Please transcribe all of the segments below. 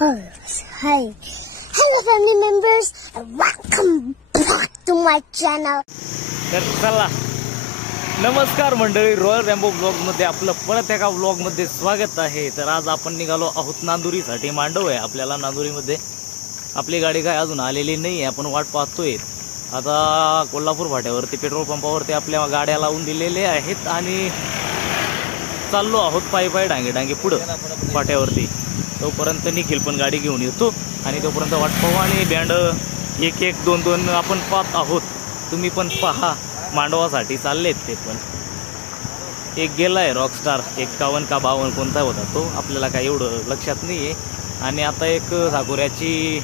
Hi. Hello family members and welcome back to my channel. तर चला नमस्कार मंडळी, रॉयल रॅम्बो ब्लॉगमध्ये आपलं परत एका ब्लॉगमध्ये स्वागत आहे. तर आज आपण निघालो आहोत नांदुरीसाठी. मांडव आहे आपल्याला नांदुरीमध्ये. आपली गाडी काय अजून आलेली नाही आहे, आपण वाट पाहतोय. आता कोल्हापूर फाट्यावरती पेट्रोल पंपावरती आपल्या गाड्या लावून दिलेले आहेत आणि चाललो आहोत पायी पायी डांगे पुढं फाट्यावरती. तोपर्यंत निखिल पण गाडी घेऊन येतो आणि तोपर्यंत वाट पाहू. आणि बँड एक एक दोन दोन आपण पाहत आहोत, तुम्ही पण पहा. मांडवासाठी चाललेत ते पण. एक गेला आहे रॉकस्टार 51 का 52 कोणता होता तो, आपल्याला काय एवढं लक्षात नाही आहे. आणि आता एक साकोऱ्याची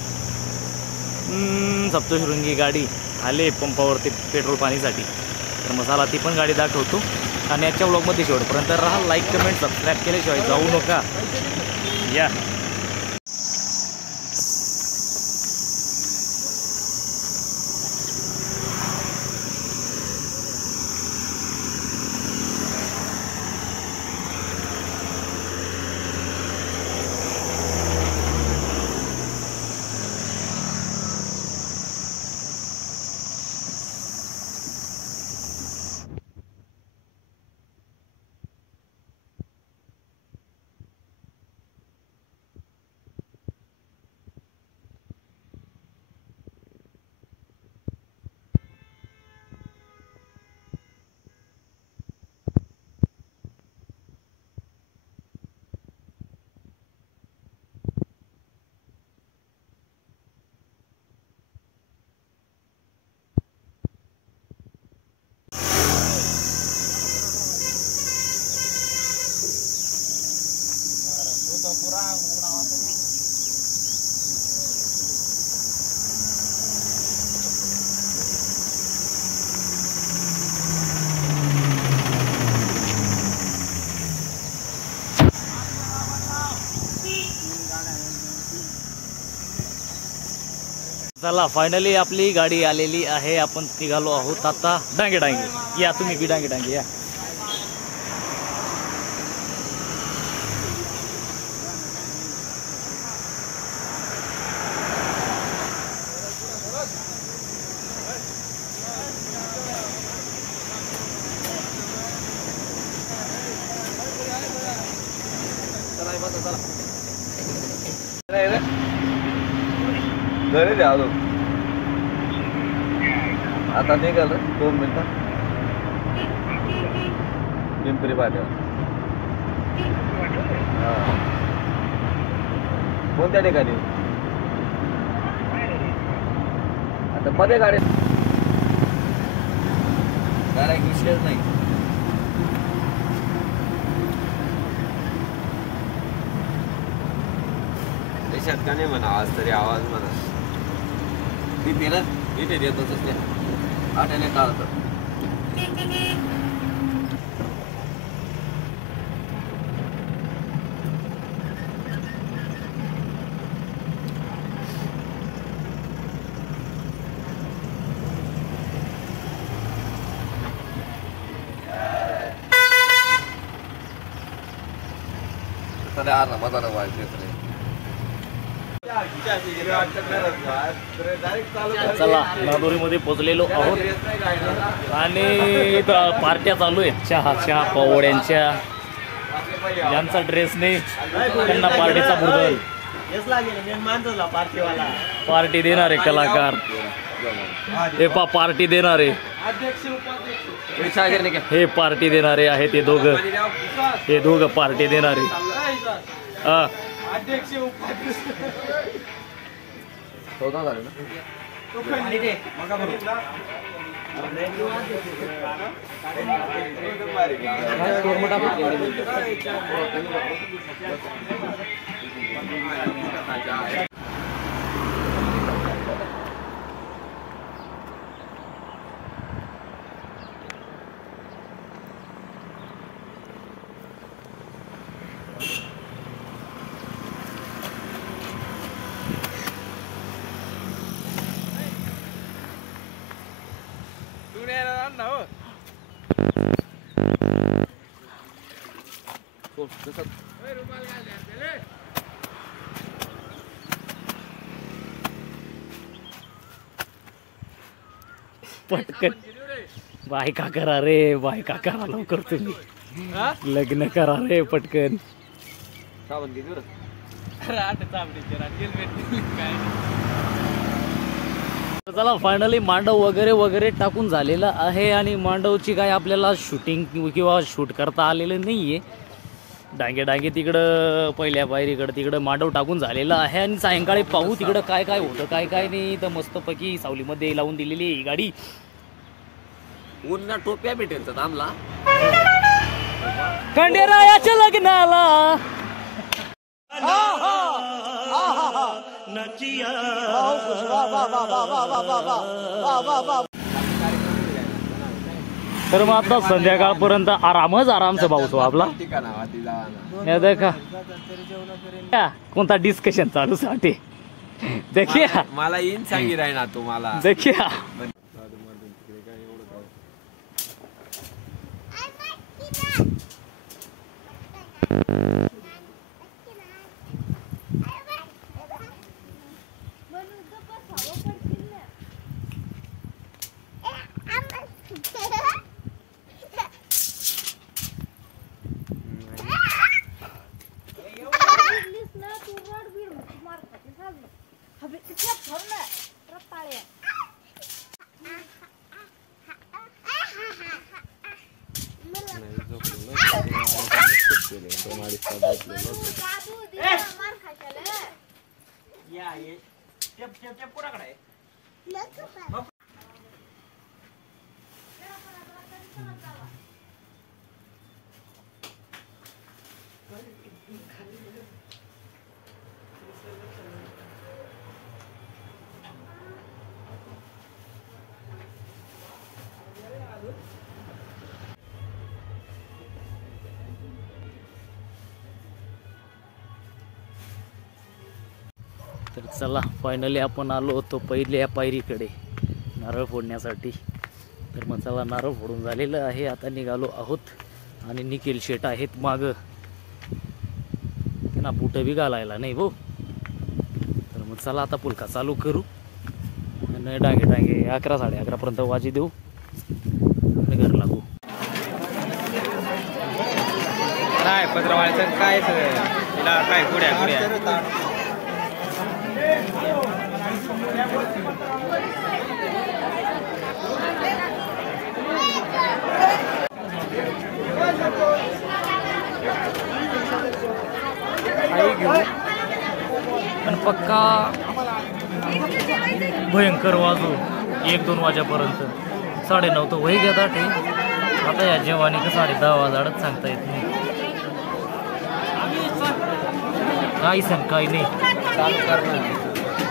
सप्तशृंगी गाडी आले पंपावरती पेट्रोल पाणीसाठी. तर मसाला ती पण गाडी दाखवतो. आणि आजच्या ब्लॉगमध्ये शेवटपर्यंत राहा. लाईक कमेंट सबस्क्राईब केल्याशिवाय जाऊ नका. या चला फायनली आपली गाडी आलेली आहे. आपण निघालो आहोत आता डांगे. या तुम्ही बी डांगे या. घरी द्या आलो आता. निघाल 2 मिनिटं पिंपरी पाट्यावर. हां कोणत्या ठिकाणी आता मध्ये गाडी गाड्या विषयच नाही. शतकाने म्हणा आज तरी आवाज म्हणा. मी फिरत इथे देतोच त्या आट्याने टाळतं. आला माझा वाईट चला नांदुरीमध्ये पोचलेलो आहोत आणि पार्ट्या चालू आहेत. चहा पवड्यांच्या. ज्यांचा ड्रेस नाही त्यांना पार्टीचा बुडल. पार्टी देणारे कलाकार हे पार्टी देणारे हे पार्टी देणारे आहे. ते दोघं पार्टी देणारे. चौदा झाले ना. पटकन बायका करा रे, बायका करा लवकर तुम्ही, लग्न करा रे पटकन. चला फायनली मांडव वगैरे वगैरे टाकून झालेला आहे आणि मांडवची काय आपल्याला शूटिंग किंवा शूट करता आलेलं नाहीये. डांगे डांगे तिकडं पहिल्या पायरीकडं तिकडं मांडव टाकून झालेलं आहे आणि सायंकाळी पाहू तिकडं काय काय होतं काय काय नाही. तर मस्तपैकी सावलीमध्ये लावून दिलेली ही गाडी. उन्हा टोप्या भेटेल तर थांबला खंडेरायाच्या लग्नाला तर मग आता संध्याकाळपर्यंत आरामच आरामचा पाऊस आपला. देखा कोणता डिस्कशन चालू साठी देखिया मला येईन सांगी राही ना तुम्हाला देखिया. तर चला फायनली आपण आलो होतो पहिल्या पायरीकडे नारळ फोडण्यासाठी. तर मग चला नारळ फोडून झालेलं आहे, आता निघालो आहोत आणि निखिल शेट आहेत मागं, त्यांना बुटं बी घालायला नाही भाऊ. तर मग चला आता पुलका चालू करू आणि डांगे डांगे 11 11:30पर्यंत वाजी देऊ आणि घर लागू. काय पत्रवाळ्याचं काय काय पुढ्या पुढ्या पण पक्का भयंकर वाजू 1-2 वाजेपर्यंत. 9:30 तर वही घेतात हे. आता या जेवानी का 10:30 वाजाडच सांगता येत नाही. काय सर काय नाही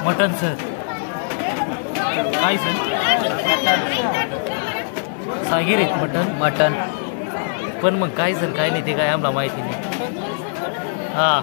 मटन सर काय सर सागीर आहेत मटन पण मग काय सर काय नाही ते काय आम्हाला माहिती नाही. हां